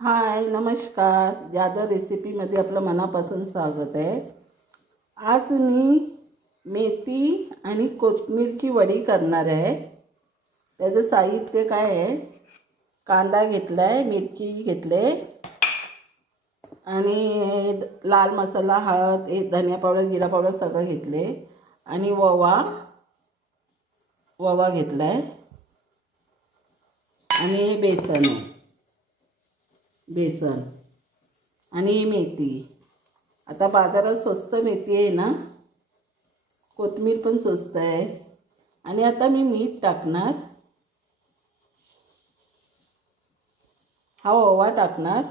हाय नमस्कार, जादव रेसिपीमध्ये आपलं मनापासून स्वागत आहे। आज मी मेथी आणि कोथिंबीरची वडी करणार आहे। त्याचं साहित्य काय आहे, कांदा घेतला आहे, मिरची घेतले आणि लाल मसाला, हळद, धनिया पावडर, जिरा पावडर सगळं घेतले आणि ओवा घेतला आहे आणि बेसन आणि मेथी। आता बाजारात स्वस्त मेथी आहे ना, कोथिंबीर पण स्वस्त आहे। आणि आता मी मीठ टाकणार, हा ओवा टाकणार,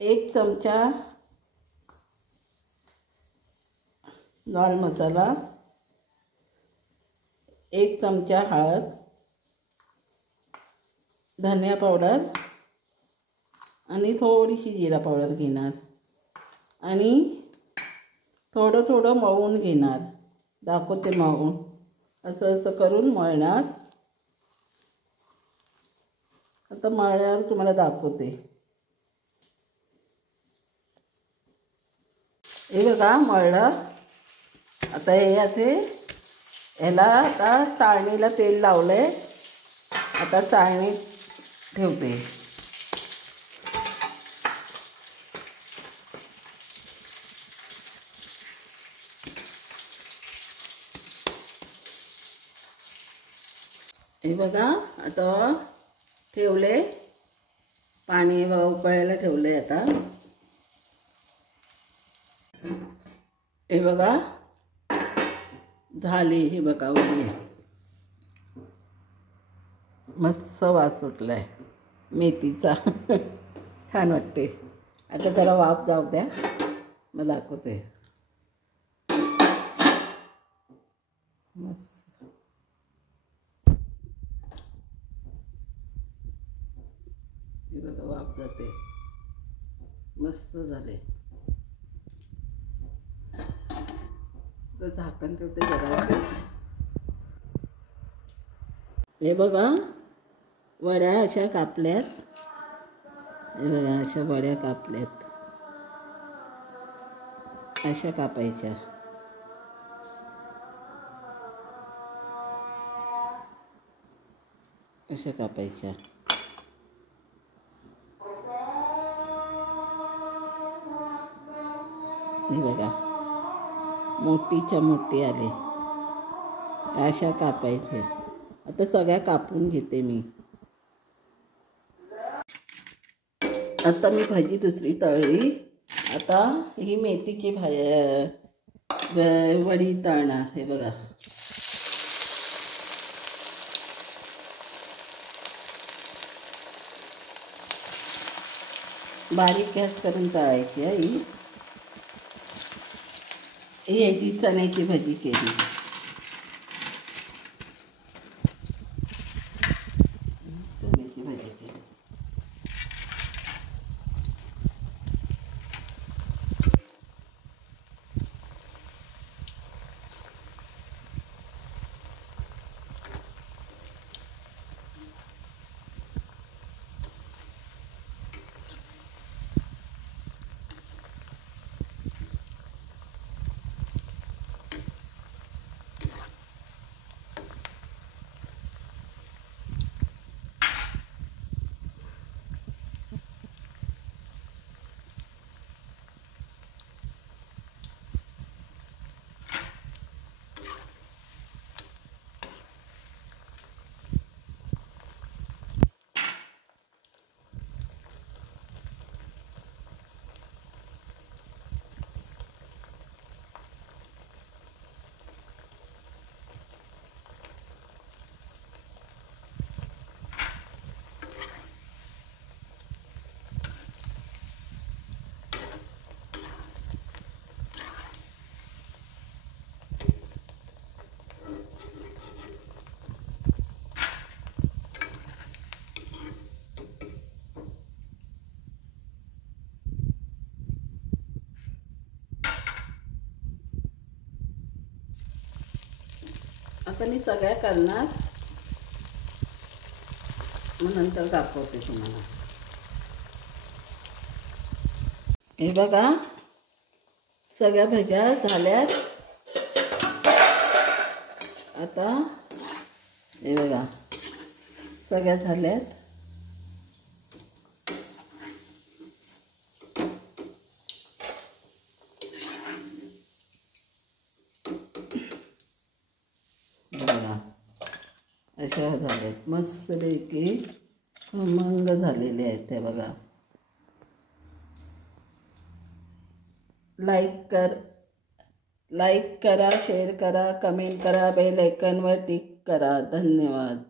एक चमचा लाल मसाला, एक चमचा हळद, धनिया पावडर आणि थोडीशी जिरा पावडर घेणार आणि थोडं मळून घेणार। दाखवते मळून, असं करून मळणार। आता मळल्यावर तुम्हाला दाखवते। हे बघा मळलं। आता हे असे याला आता चाळणीला तेल लावले, आता चाळणी ठेवते। हे बघा आता ठेवले, पाणी उकळायला ठेवले। आता हे बघा झाली, हे बघा उकळी, मस्त वास सुटलाय मेथीचा छान वाटते। आता जरा वाफ जाऊ द्या, मग दाखवते। मस्त हे बघा वाफ जाते, मस्त झाले। तर झाकण ठेवते जरा। हे बघा वड्या अशा कापल्यात, हे बघा अशा वड्या कापल्यात, अशा कापायच्या। अशा कापायच्या। हे बघा मोठीच्या मोठी आले, अशा कापायचे। आता सगळ्या कापून घेते मी। आता मी भाजी दुसरी तळली। आता ही मेथीची वडी तळणार। हे बघा बारीक गॅस करून तळायची आहे ही याची चण्याची भाजी केली। चण्याची भाजी केली। आता मी सगळ्या करणार, मग नंतर दाखवते तुम्हाला. हे बघा सगळ्या भज्या झाल्यात. आता हे बघा सगळ्या झाल्यात. बघा अशा झाल्यात, मस्तपैकी खमंग झालेले आहेत ते बघा. लाईक करा, शेअर करा, कमेंट करा, बेल आयकॉनवर टिक करा. धन्यवाद.